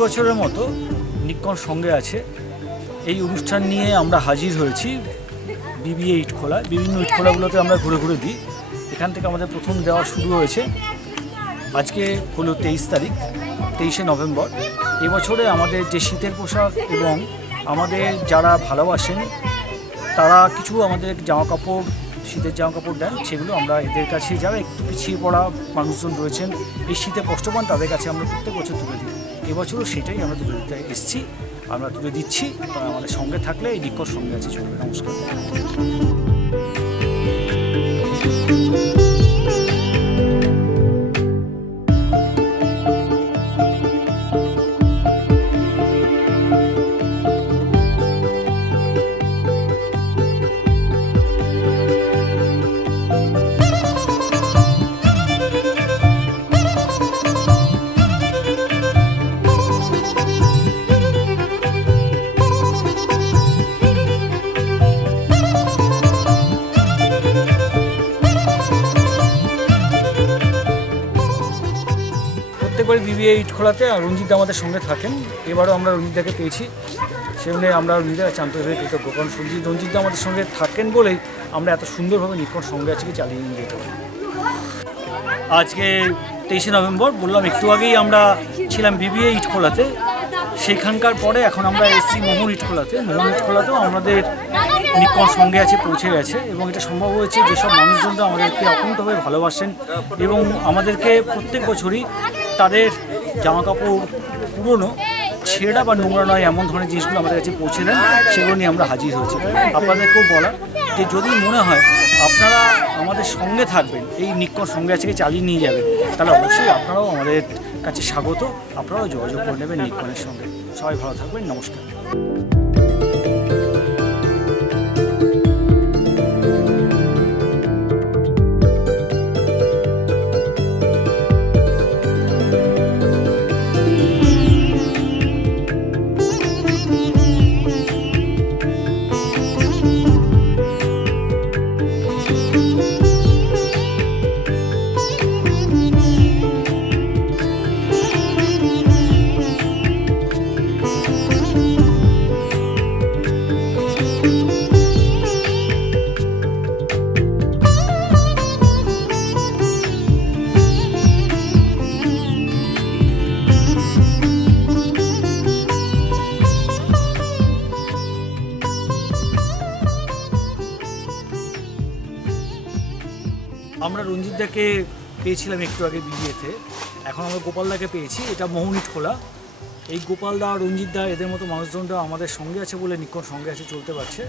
বছরের মতো নিক্কন সঙ্গে আছে। এই অনুষ্ঠান নিয়ে আমরা হাজির হয়েছি। বিবিএ ইটখোলা। বিভিন্ন ইটখোলাগুলোতে আমরা ঘুরে ঘুরে দিই। এখান থেকে আমাদের প্রথম দেওয়া শুরু হয়েছে। আজকে হলো তেইশ তারিখ, তেইশে নভেম্বর। এবছরে আমাদের যে শীতের পোশাক এবং আমাদের যারা ভালোবাসেন, তারা কিছু আমাদের জামা কাপড় শীতের জামা কাপড় দেন সেগুলো আমরা এদের কাছে যারা একটু পিছিয়ে পড়া মানুষজন রয়েছেন। এই শীতে কষ্ট পান তাদের কাছে আমরা প্রত্যেক বছর তুলে দিই। এবছরও সেটাই আমরা তুলে দিতে এসেছি। আমরা তুলে দিচ্ছি। আমাদের সঙ্গে থাকলে এই নিকট সঙ্গে আছে চলবে নমস্কার। প্রত্যেকবারই বিবিএ ইট খোলাতে আর রঞ্জিত আমাদের সঙ্গে থাকেন। এবারও আমরা রঞ্জিতদাকে পেয়েছি। সেজন্য আমরা রঞ্জিতের কাছে আন্তরিকভাবে কৃতজ্ঞ। কারণ সঞ্জিত রঞ্জিত আমাদের সঙ্গে থাকেন বলেই আমরা এত সুন্দরভাবে নিকট সঙ্গে আজকে চালিয়ে নিয়ে যেতে পারি। আজকে তেইশে নভেম্বর, বললাম, একটু আগেই আমরা ছিলাম বিবিএ ইট খোলাতে। সেখানকার পরে এখন আমরা এসছি মোহন ইট খোলাতে। মোহন ইট খোলাতেও আমাদের নিকন সঙ্গে আছে, পৌঁছে গেছে এবং এটা সম্ভব হয়েছে যেসব মানুষজনরা আমাদেরকে অকুণ্ঠভাবে ভালোবাসেন এবং আমাদেরকে প্রত্যেক বছরই তাদের জামা কাপড় পুরনো, ছেঁড়া বা নোংরা নয় এমন ধরনের জিনিসগুলো আমাদের কাছে পৌঁছে দেন, সেগুলো নিয়ে আমরা হাজির হয়েছি। আপনাদেরকেও বলা যে যদি মনে হয় আপনারা আমাদের সঙ্গে থাকবেন, এই নিকট সঙ্গে আজকে চালিয়ে নিয়ে যাবেন, তাহলে অবশ্যই আপনারাও আমাদের কাছে স্বাগত, আপনারাও যোগাযোগ করে নেবেন নিকনের সঙ্গে। সবাই ভালো থাকবেন, নমস্কার। আমরা রঞ্জিতদাকে পেয়েছিলাম একটু আগে বিবিএতে এখন আমরা গোপালদাকে পেয়েছি। এটা মোহনিট খোলা এই গোপালদা, রঞ্জিতদা, এদের মতো মানুষজনরা আমাদের সঙ্গে আছে বলে নিকট সঙ্গে আছে, চলতে পারছে।